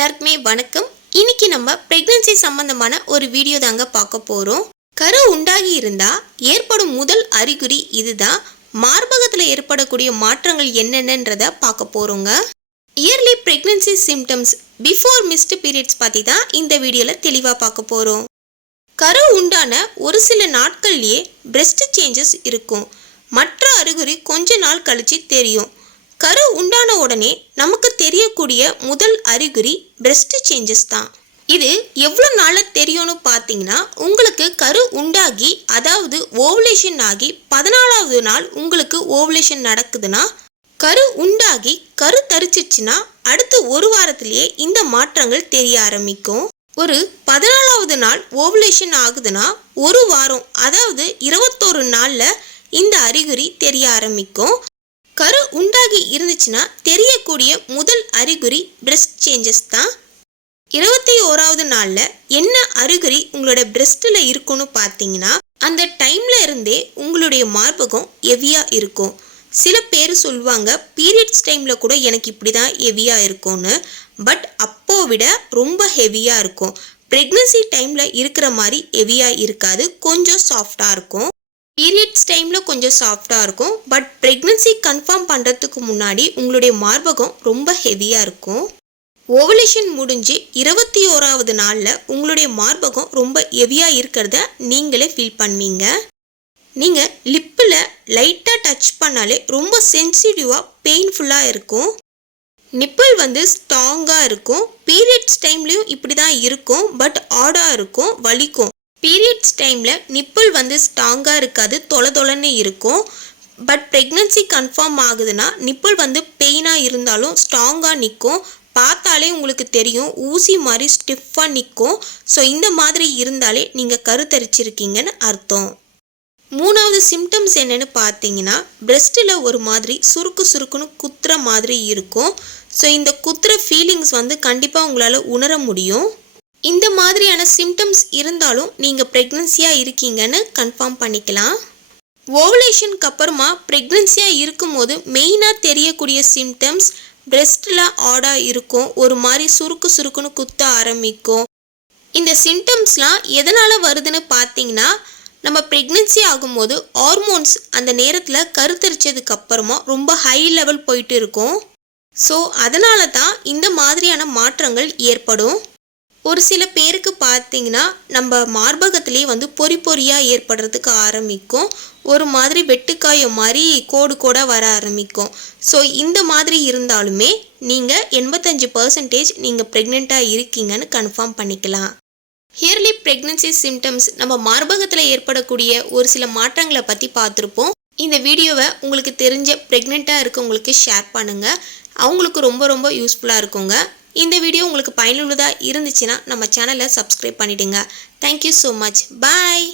எல்லாருக்குமே வணக்கம். இன்னைக்கு நம்ம பிரெக்னன்சி சம்பந்தமான ஒரு வீடியோ தாங்க பார்க்க போறோம். கரு உண்டாகி இருந்தா ஏற்படும் முதல் அறிகுறி இதுதான். மார்பகத்துல ஏற்படக்கூடிய மாற்றங்கள் என்னென்னன்றத பார்க்க போறோங்க. Early pregnancy symptoms before missed periods பத்தி தான் இந்த வீடியோல தெளிவா பார்க்க போறோம். கரு உண்டான ஒரு சில நாட்கள்லயே பிரெஸ்ட் சேஞ்சஸ் இருக்கும். மற்ற அறிகுறி கொஞ்ச நாள் கழிச்சு தெரியும். கரு உண்டான உடனே நமக்கு தெரியக்கூடிய முதல் அறிகுறி பிரெஸ்ட் சேஞ்சஸ் தான். இது எவ்வளோ நாளில் தெரியும்னு பார்த்தீங்கன்னா, உங்களுக்கு கரு உண்டாகி அதாவது ஓவுலேஷன் ஆகி 14வது நாள் உங்களுக்கு ஓவுலேஷன் நடக்குதுன்னா, கரு உண்டாகி கரு தரிச்சிச்சுன்னா அடுத்த ஒரு வாரத்திலேயே இந்த மாற்றங்கள் தெரிய ஆரம்பிக்கும். ஒரு 14வது நாள் ஓவுலேஷன் ஆகுதுன்னா ஒரு வாரம் அதாவது 21 நாளில் இந்த அறிகுறி தெரிய ஆரம்பிக்கும். கரு உண்டாகி இருந்துச்சுன்னா தெரியக்கூடிய முதல் அறிகுறி பிரெஸ்ட் சேஞ்சஸ் தான். 21வது நாளில் என்ன அறிகுறி உங்களோட பிரெஸ்ட்டில் இருக்குன்னு பார்த்தீங்கன்னா, அந்த டைமில் இருந்தே உங்களுடைய மார்பகம் ஹெவியாக இருக்கும். சில பேர் சொல்லுவாங்க பீரியட்ஸ் டைமில் கூட எனக்கு இப்படி தான் ஹெவியாக இருக்கும்னு. பட் அப்போ விட ரொம்ப ஹெவியாக இருக்கும். ப்ரெக்னன்சி டைமில் இருக்கிற மாதிரி ஹெவியாக இருக்காது, கொஞ்சம் சாஃப்டாக இருக்கும். பீரியட்ஸ் டைமில் கொஞ்சம் சாஃப்டாக இருக்கும். பட் ப்ரெக்னன்சி கன்ஃபார்ம் பண்ணுறதுக்கு முன்னாடி உங்களுடைய மார்பகம் ரொம்ப ஹெவியாக இருக்கும். ஓவலேஷன் முடிஞ்சு 21வது நாளில் உங்களுடைய மார்பகம் ரொம்ப ஹெவியாக இருக்கிறத நீங்களே ஃபீல் பண்ணுவீங்க. நீங்கள் லிப்பில் லைட்டாக டச் பண்ணாலே ரொம்ப சென்சிட்டிவாக பெயின்ஃபுல்லாக இருக்கும். நிப்பிள் ஸ்ட்ராங்காக இருக்கும். பீரியட்ஸ் டைம்லேயும் இப்படி தான் இருக்கும். பட் ஆடாக இருக்கும், வலிக்கும். பீரியட்ஸ் டைமில் நிப்பிள் ஸ்ட்ராங்காக இருக்காது, தொலைன்னு இருக்கும். பட் ப்ரெக்னன்சி கன்ஃபார்ம் ஆகுதுன்னா நிப்பிள் பெயினாக இருந்தாலும் ஸ்ட்ராங்காக நிற்கும். பார்த்தாலே உங்களுக்கு தெரியும், ஊசி மாதிரி ஸ்டிஃபாக நிற்கும். ஸோ இந்த மாதிரி இருந்தாலே நீங்கள் கருத்தரிச்சிருக்கீங்கன்னு அர்த்தம். 3வது சிம்டம்ஸ் என்னென்னு பார்த்தீங்கன்னா, பிரெஸ்ட்டில் ஒரு மாதிரி சுருக்குன்னு குத்துற மாதிரி இருக்கும். ஸோ இந்த குத்துற ஃபீலிங்ஸ் கண்டிப்பாக உங்களால் உணர முடியும். இந்த மாதிரியான சிம்டம்ஸ் இருந்தாலும் நீங்கள் ப்ரெக்னன்சியாக இருக்கீங்கன்னு கன்ஃபார்ம் பண்ணிக்கலாம். ஓவலேஷனுக்கு அப்புறமா ப்ரெக்னன்சியாக இருக்கும்போது மெயினாக தெரியக்கூடிய சிம்டம்ஸ் பிரெஸ்ட்டில் ஆடாக இருக்கும், ஒரு மாதிரி சுருக்குன்னு குத்த ஆரம்பிக்கும். இந்த சிம்டம்ஸ்லாம் எதனால் வருதுன்னு பார்த்தீங்கன்னா, நம்ம ப்ரெக்னன்சி ஆகும்போது ஹார்மோன்ஸ் அந்த நேரத்தில் கருத்தரிச்சதுக்கு அப்புறமா ரொம்ப ஹை லெவல் போயிட்டு இருக்கும். ஸோ அதனால தான் இந்த மாதிரியான மாற்றங்கள் ஏற்படும். ஒரு சில பேருக்கு பார்த்தீங்கன்னா நம்ம மார்பகத்திலே பொறியாக ஏற்படுறதுக்கு ஆரம்பிக்கும். ஒரு மாதிரி வெட்டுக்காயம் மாதிரி கோடாக வர ஆரம்பிக்கும். ஸோ இந்த மாதிரி இருந்தாலுமே நீங்கள் 85% நீங்கள் ப்ரெக்னெண்ட்டாக இருக்கீங்கன்னு கன்ஃபார்ம் பண்ணிக்கலாம். இயர்லி ப்ரெக்னன்சி சிம்டம்ஸ் நம்ம மார்பகத்தில் ஏற்படக்கூடிய ஒரு சில மாற்றங்களை பற்றி பார்த்துருப்போம். இந்த வீடியோவை உங்களுக்கு தெரிஞ்ச ப்ரெக்னெண்ட்டாக இருக்கவங்களுக்கு ஷேர் பண்ணுங்கள். அவங்களுக்கு ரொம்ப யூஸ்ஃபுல்லாக இருக்குங்க. இந்த வீடியோ உங்களுக்கு பயனுள்ளதாக இருந்துச்சுன்னா நம்ம சேனலை சப்ஸ்கிரைப் பண்ணிடுங்க. Thank you so much. பாய்.